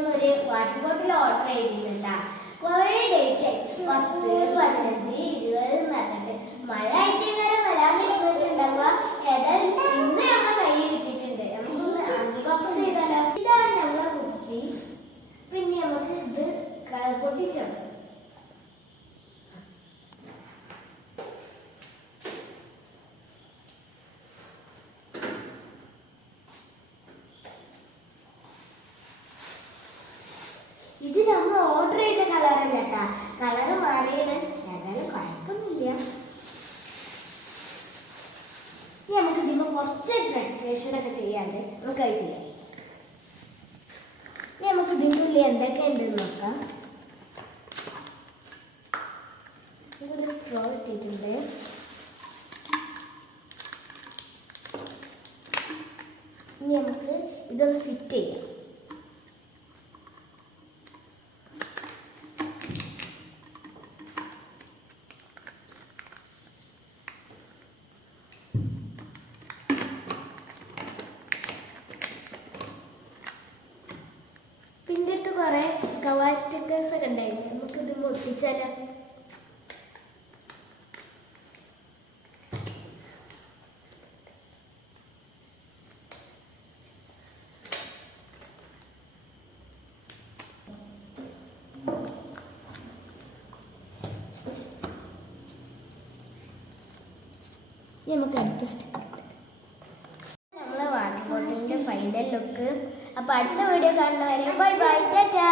ശേഷം ഒരു water bottle order ചെയ്തിട്ടുണ്ടാ. കുറേ ഡേറ്റ് ആയി, 10, 15, 20 പറഞ്ഞിട്ട് മഴ ആയിട്ട് ഇങ്ങനെ വരാൻ പറ്റുന്നുണ്ടാവുക. ഏതായാലും ഇന്ന് നമ്മൾ കയ്യിൽ കിട്ടിയിട്ടുണ്ട്. നമുക്ക് അൺബോക്സ് ചെയ്താലോ? ഇതാണ് നമ്മളെ കുപ്പി. പിന്നെ നമുക്ക് ഇത് പൊട്ടിച്ചെടുക്കാം. ഇത് നമ്മൾ ഓർഡർ ചെയ്ത കളറല്ല കേട്ടാ, കളറ് മാറിയാണ്. ഏതായാലും കുഴപ്പമൊന്നുമില്ല. ഇനി നമുക്ക് ഇതിപ്പോൾ കുറച്ച് ഡെക്കറേഷനൊക്കെ ചെയ്യാണ്ട് നമുക്ക് അത് ചെയ്യാം. ഇനി നമുക്ക് ഇതിൻ്റെ ഉള്ളിൽ എന്തൊക്കെ ഉണ്ടെന്ന് നോക്കാം. ഒരു സ്ട്രോ ഇട്ടിട്ടുണ്ട്. ഇനി നമുക്ക് ഇതൊന്ന് ഫിറ്റ് ചെയ്യാം. പിന്നെ അടുത്ത് കുറേ കവായ് സ്റ്റിക്കേഴ്സ് ഒക്കെ ഉണ്ടായിരുന്നു. നമുക്കിത് ഒട്ടിച്ചാലോ? നമുക്ക് അടുത്ത സ്റ്റിക്കർ. നമ്മളെ വാട്ടർ ബോട്ടിലിൻ്റെ ഫൈനൽ ലുക്ക്. അപ്പോൾ അടുത്ത വീഡിയോ കാണുന്നവരെ ബൈ ബൈ, ടാറ്റാ.